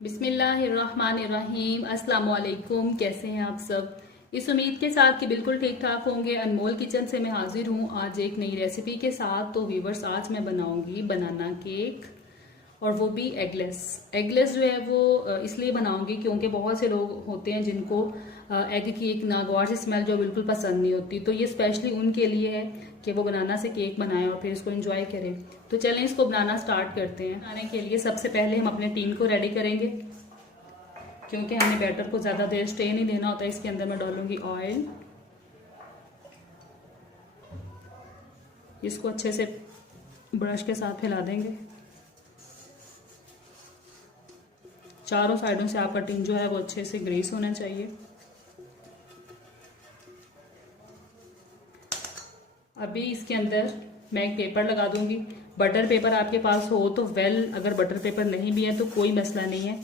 बिस्मिल्लाहिर्रहमानिर्रहीम। अस्सलाम वालेकुम। कैसे हैं आप सब? इस उम्मीद के साथ कि बिल्कुल ठीक ठाक होंगे। अनमोल किचन से मैं हाजिर हूँ आज एक नई रेसिपी के साथ। तो व्यूवर्स, आज मैं बनाऊंगी बनाना केक, और वो भी एगलेस। एगलेस जो है वो इसलिए बनाऊंगी क्योंकि बहुत से लोग होते हैं जिनको एग की एक नागवार सी स्मेल जो बिल्कुल पसंद नहीं होती। तो ये स्पेशली उनके लिए है कि वो बनाना से केक बनाएं और फिर इसको एंजॉय करें। तो चलें इसको बनाना स्टार्ट करते हैं। बनाने के लिए सबसे पहले हम अपने टीन को रेडी करेंगे, क्योंकि हमने बैटर को ज़्यादा देर स्टे नहीं देना होता। इसके अंदर मैं डालूंगी ऑयल। इसको अच्छे से ब्रश के साथ फैला देंगे। चारों साइडों से आपका टीन जो है वो अच्छे से ग्रीस होना चाहिए। अभी इसके अंदर मैं एक पेपर लगा दूंगी। बटर पेपर आपके पास हो तो वेल, अगर बटर पेपर नहीं भी है तो कोई मसला नहीं है।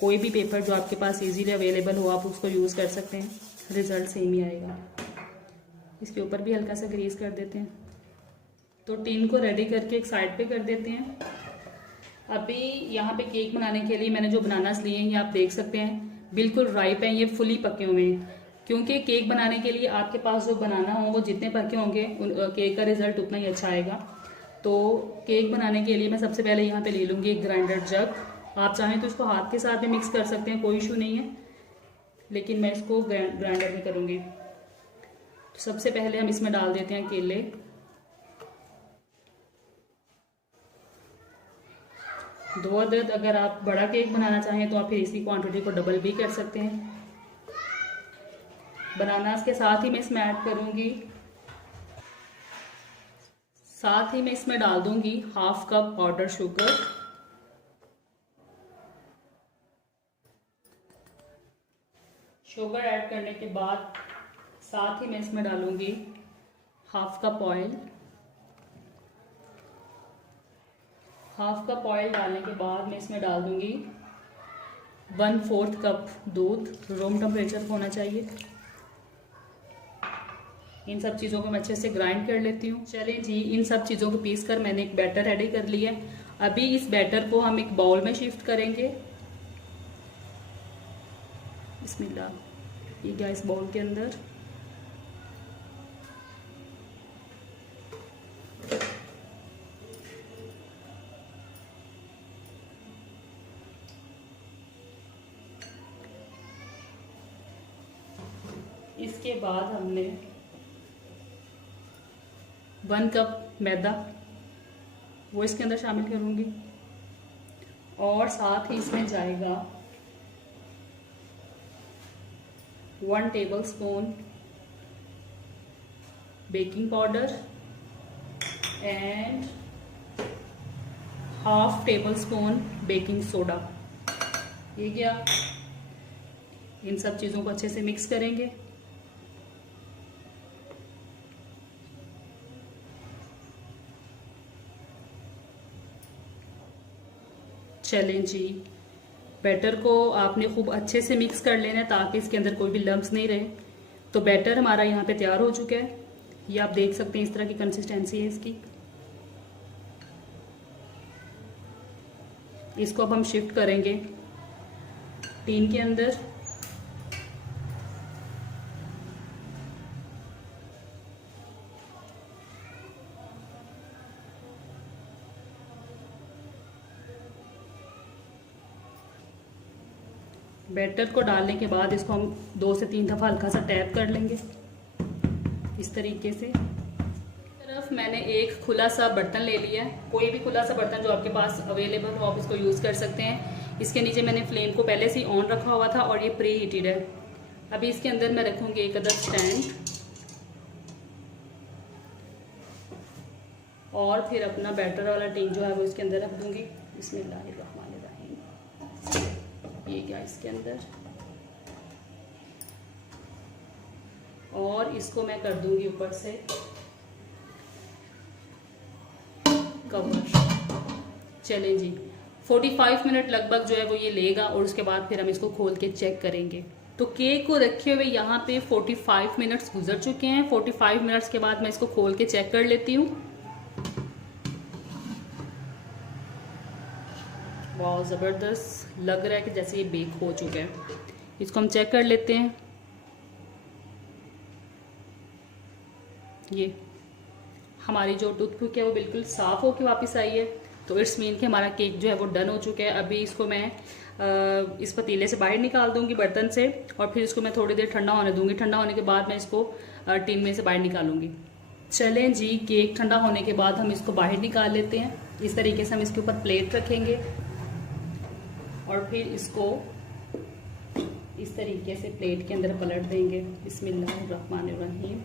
कोई भी पेपर जो आपके पास इजीली अवेलेबल हो आप उसको यूज़ कर सकते हैं, रिजल्ट सेम ही आएगा। इसके ऊपर भी हल्का सा ग्रीस कर देते हैं। तो टीन को रेडी करके एक साइड पे कर देते हैं। अभी यहाँ पे केक बनाने के लिए मैंने जो बनानास लिए हैं ये आप देख सकते हैं, बिल्कुल राइप हैं, ये फुली पके हुए हैं। क्योंकि केक बनाने के लिए आपके पास जो बनाना हो वो जितने पके होंगे केक का रिजल्ट उतना ही अच्छा आएगा। तो केक बनाने के लिए मैं सबसे पहले यहाँ पे ले लूँगी एक ग्राइंडर जग। आप चाहें तो इसको हाथ के साथ भी मिक्स कर सकते हैं, कोई इशू नहीं है, लेकिन मैं इसको ग्राइंडर में करूँगी। तो सबसे पहले हम इसमें डाल देते हैं केले। दो अदद। अगर आप बड़ा केक बनाना चाहें तो आप फिर इसकी क्वांटिटी को डबल भी कर सकते हैं। बनानास के साथ ही मैं इसमें ऐड करूंगी, साथ ही मैं इसमें डाल दूंगी half cup powder sugar. Sugar add करने के बाद साथ ही मैं इसमें डालूंगी half cup oil. Half cup oil डालने के बाद मैं इसमें डाल दूंगी 1/4 कप दूध। रूम टेम्परेचर होना चाहिए। इन सब चीज़ों को मैं अच्छे से ग्राइंड कर लेती हूँ। चलें जी, इन सब चीज़ों को पीस कर मैंने एक बैटर रेडी कर लिया है। अभी इस बैटर को हम एक बाउल में शिफ्ट करेंगे। बिस्मिल्लाह। ये गया इस बाउल के अंदर। इसके बाद हमने 1 कप मैदा वो इसके अंदर शामिल करूंगी, और साथ ही इसमें जाएगा 1 tablespoon baking powder and half tablespoon baking soda. ये क्या, इन सब चीज़ों को अच्छे से मिक्स करेंगे। चलें जी, बैटर को आपने खूब अच्छे से मिक्स कर लेना है ताकि इसके अंदर कोई भी लम्स नहीं रहे। तो बैटर हमारा यहाँ पे तैयार हो चुका है। ये आप देख सकते हैं, इस तरह की कंसिस्टेंसी है इसकी। इसको अब हम शिफ्ट करेंगे टीन के अंदर। बैटर को डालने के बाद इसको हम 2 से 3 दफ़ा हल्का सा टैप कर लेंगे इस तरीके से। तरफ मैंने एक खुला सा बर्तन ले लिया है। कोई भी खुला सा बर्तन जो आपके पास अवेलेबल हो आप इसको यूज़ कर सकते हैं। इसके नीचे मैंने फ्लेम को पहले से ही ऑन रखा हुआ था और ये प्री हीटेड है। अभी इसके अंदर मैं रखूँगी एक अदद स्टैंड, और फिर अपना बैटर वाला टीन जो है वो इसके अंदर रख दूँगी। बिस्मिल्लाहिर्रहमानिर्रहीम। ये गया इसके अंदर, और इसको मैं कर दूंगी ऊपर से कवर। चलें जी, 45 मिनट लगभग जो है वो ये लेगा, और उसके बाद फिर हम इसको खोल के चेक करेंगे। तो केक को रखे हुए यहाँ पे 45 मिनट्स गुजर चुके हैं। 45 मिनट्स के बाद मैं इसको खोल के चेक कर लेती हूँ। बहुत ज़बरदस्त लग रहा है कि जैसे ये बेक हो चुका है। इसको हम चेक कर लेते हैं। ये हमारी जो टूथपिक है वो बिल्कुल साफ़ होके वापस आई है, तो इट्स मीन कि हमारा केक जो है वो डन हो चुका है। अभी इसको मैं इस पतीले से बाहर निकाल दूंगी, बर्तन से, और फिर इसको मैं थोड़ी देर ठंडा होने दूंगी। ठंडा होने के बाद मैं इसको टिन में से बाहर निकालूंगी। चलें जी, केक ठंडा होने के बाद हम इसको बाहर निकाल लेते हैं। इस तरीके से हम इसके ऊपर प्लेट रखेंगे और फिर इसको इस तरीके से प्लेट के अंदर पलट देंगे। बिस्मिल्लाहिर्रहमानिर्रहीम।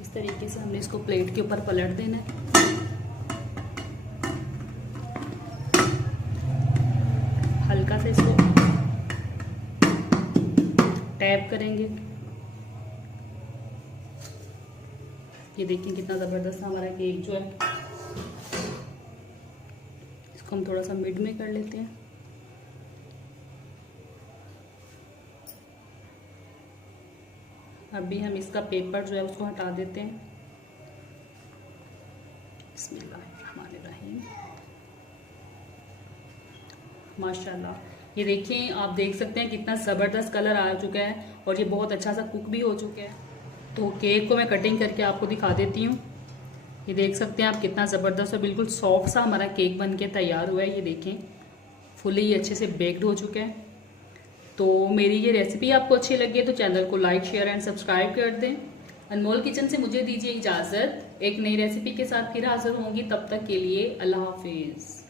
इस तरीके से हमने इसको प्लेट के ऊपर पलट देना है। हल्का से इसको टैप करेंगे। ये देखिए कितना ज़बरदस्त हमारा केक जो है। इसको हम थोड़ा सा मिड में कर लेते हैं। अभी हम इसका पेपर जो है उसको हटा देते हैं। बिस्मिल्लाहिर्रहमानिर्रहीम। माशाल्लाह, ये देखिए, आप देख सकते हैं कितना ज़बरदस्त कलर आ चुका है और ये बहुत अच्छा सा कुक भी हो चुका है। तो केक को मैं कटिंग करके आपको दिखा देती हूँ। ये देख सकते हैं आप कितना ज़बरदस्त और बिल्कुल सॉफ्ट सा हमारा केक बनके तैयार हुआ है। ये देखें, फुली अच्छे से बेक्ड हो चुका है। तो मेरी ये रेसिपी आपको अच्छी लगी है तो चैनल को लाइक, शेयर एंड सब्सक्राइब कर दें। अनमोल किचन से मुझे दीजिए इजाज़त। एक नई रेसिपी के साथ फिर हाजिर होंगी, तब तक के लिए अल्लाह हाफिज़।